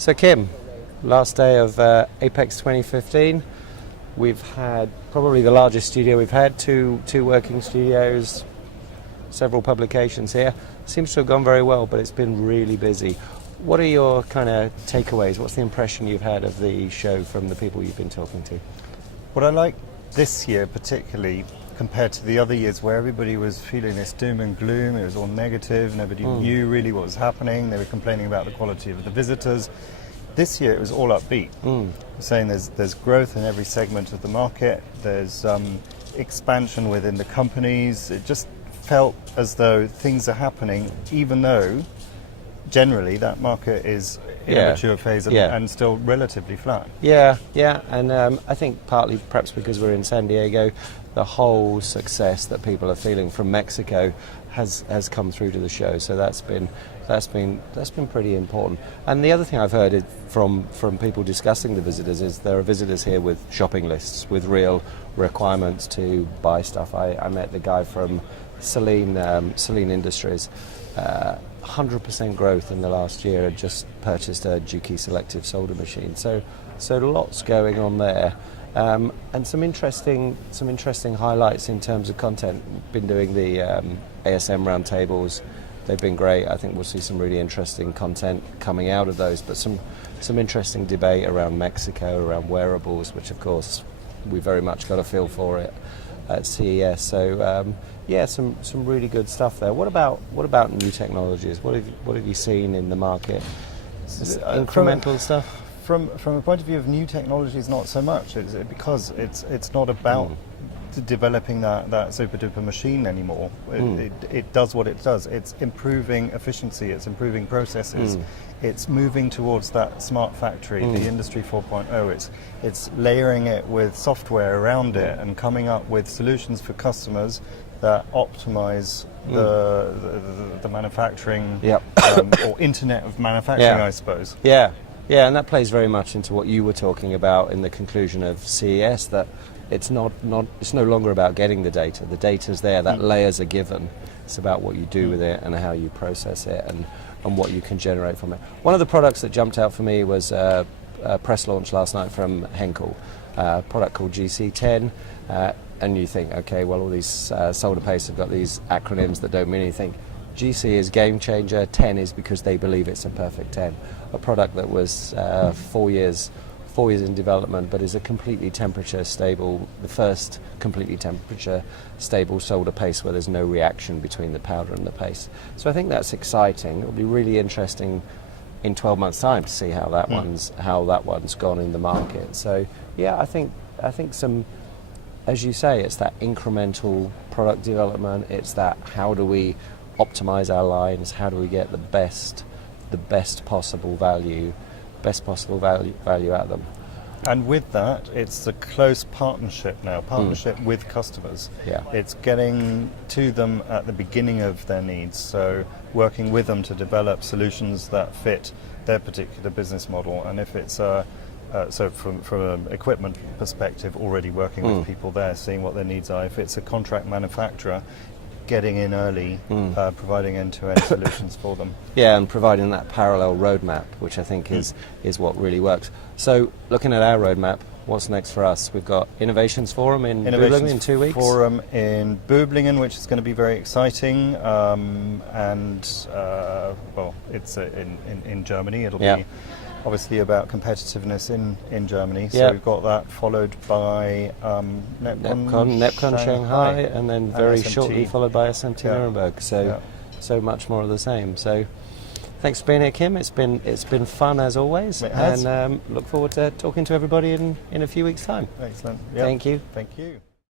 So Kim, last day of Apex 2015. We've had probably the largest studio we've had, two working studios, several publications here. Seems to have gone very well, but it's been really busy. What are your kind of takeaways? What's the impression you've had of the show from the people you've been talking to? What I like this year particularly, compared to the other years where everybody was feeling this doom and gloom, it was all negative, nobody knew really what was happening, they were complaining about the quality of the visitors. This year it was all upbeat, saying there's growth in every segment of the market, there's expansion within the companies. It just felt as though things are happening, even though generally that market is in a mature phase and still relatively flat. Yeah, and I think partly perhaps because we're in San Diego, the whole success that people are feeling from Mexico has come through to the show. So that's been pretty important. And the other thing I've heard from people discussing the visitors is there are visitors here with shopping lists, with real requirements to buy stuff. I met the guy from Celine Industries. 100% growth in the last year. Had just purchased a Juki selective solder machine. So lots going on there, and some interesting highlights in terms of content. Been doing the ASM roundtables. They've been great. I think we'll see some really interesting content coming out of those. But some interesting debate around Mexico, around wearables, which of course we very much got a feel for it at CES. So some really good stuff there. What about new technologies? What have you seen in the market? Incremental stuff. From a point of view of new technologies, not so much. Because it's not about developing that super duper machine anymore. It does what it does. It's improving efficiency. It's improving processes. It's moving towards that smart factory, the Industry 4.0. It's layering it with software around it and coming up with solutions for customers that optimize the manufacturing or Internet of Manufacturing, I suppose. Yeah, and that plays very much into what you were talking about in the conclusion of CES, that it's no longer about getting the data. The data's there, that layers are given. It's about what you do with it and how you process it and what you can generate from it. One of the products that jumped out for me was a press launch last night from Henkel, a product called GC10. And you think, okay, well, all these solder pastes have got these acronyms that don't mean anything. GC is game changer, 10 is because they believe it's a perfect 10. A product that was 4 years in development, but is a completely temperature stable, the first completely temperature stable solder paste where there's no reaction between the powder and the paste. So I think that's exciting. It'll be really interesting in 12 months' time to see how that one's gone in the market. So yeah, I think some, as you say, it's that incremental product development. It's that how do we optimize our lines? How do we get the best possible value out of them? And with that, it's a close partnership now, with customers. Yeah. It's getting to them at the beginning of their needs, so working with them to develop solutions that fit their particular business model. And if it's so from an equipment perspective, already working with people there, seeing what their needs are. If it's a contract manufacturer, getting in early, providing end-to-end solutions for them. Yeah, and providing that parallel roadmap, which I think is what really works. So looking at our roadmap, what's next for us? We've got Innovations Forum in Böblingen in 2 weeks. Forum in Böblingen, which is going to be very exciting, it's in Germany. It'll be obviously about competitiveness in Germany. So we've got that followed by NEPCON Shanghai, and then very shortly followed by SMT Nuremberg. So much more of the same. So thanks for being here, Kim. It's been fun as always, and look forward to talking to everybody in a few weeks' time. Excellent. Thank you. Thank you.